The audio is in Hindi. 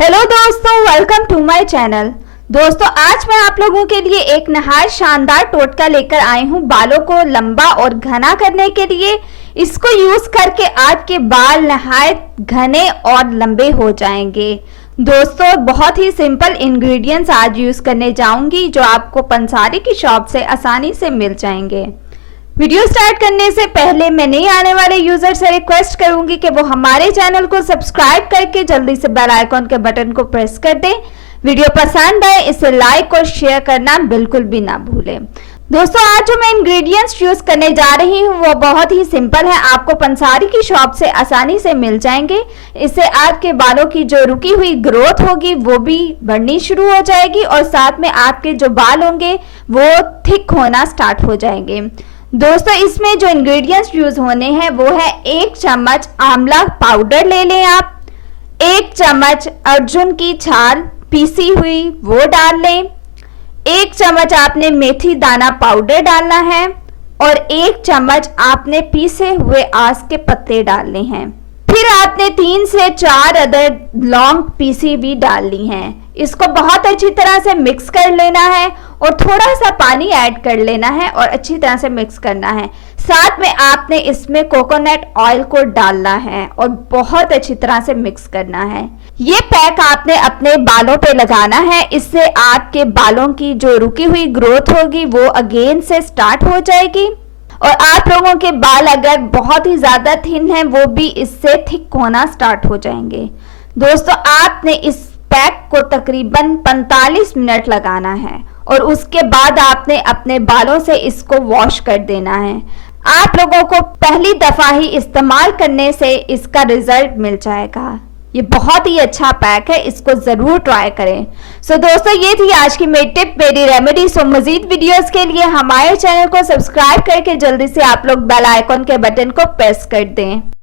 हेलो दोस्तों, वेलकम टू माय चैनल। दोस्तों, आज मैं आप लोगों के लिए एक नहायत शानदार टोटका लेकर आई हूँ बालों को लंबा और घना करने के लिए। इसको यूज करके आपके बाल नहायत घने और लंबे हो जाएंगे। दोस्तों, बहुत ही सिंपल इंग्रेडिएंट्स आज यूज करने जाऊंगी जो आपको पंसारी की शॉप से आसानी से मिल जाएंगे। वीडियो स्टार्ट करने से पहले मैं नए आने वाले यूजर से रिक्वेस्ट करूंगी कि वो हमारे चैनल को सब्सक्राइब करके जल्दी से बेल आइकॉन के बटन को प्रेस कर दें। वीडियो पसंद आए इसे लाइक और शेयर करना बिल्कुल भी ना भूलें। दोस्तों, आज जो मैं इंग्रेडिएंट्स यूज करने जा रही हूँ वो बहुत ही सिंपल है, आपको पंसारी की शॉप से आसानी से मिल जाएंगे। इससे आपके बालों की जो रुकी हुई ग्रोथ होगी वो भी बढ़नी शुरू हो जाएगी और साथ में आपके जो बाल होंगे वो थिक होना स्टार्ट हो जाएंगे। दोस्तों, इसमें जो इंग्रेडिएंट्स यूज होने हैं वो है 1 चम्मच आंवला पाउडर ले लें आप, 1 चम्मच अर्जुन की छाल पीसी हुई वो डाल लें, 1 चम्मच आपने मेथी दाना पाउडर डालना है और 1 चम्मच आपने पीसे हुए आस के पत्ते डालने हैं। फिर आपने 3 से 4 अदर लौंग पीसी भी डालनी है। इसको बहुत अच्छी तरह से मिक्स कर लेना है और थोड़ा सा पानी ऐड कर लेना है और अच्छी तरह से मिक्स करना है। साथ में आपने इसमें कोकोनट ऑयल को डालना है और बहुत अच्छी तरह से मिक्स करना है। ये पैक आपने अपने बालों पे लगाना है। इससे आपके बालों की जो रुकी हुई ग्रोथ होगी वो अगेन से स्टार्ट हो जाएगी और आप लोगों के बाल अगर बहुत ही ज्यादा थिन हैं वो भी इससे थिक होना स्टार्ट हो जाएंगे। दोस्तों, आपने इस पैक को तकरीबन 45 मिनट लगाना है और उसके बाद आपने अपने बालों से इसको वॉश कर देना है। आप लोगों को पहली दफा ही इस्तेमाल करने से इसका रिजल्ट मिल जाएगा। ये बहुत ही अच्छा पैक है, इसको जरूर ट्राई करें। सो दोस्तों, ये थी आज की मेरी टिप, मेरी रेमेडी। सो मजीद वीडियोस के लिए हमारे चैनल को सब्सक्राइब करके जल्दी से आप लोग बेल आइकॉन के बटन को प्रेस कर दें।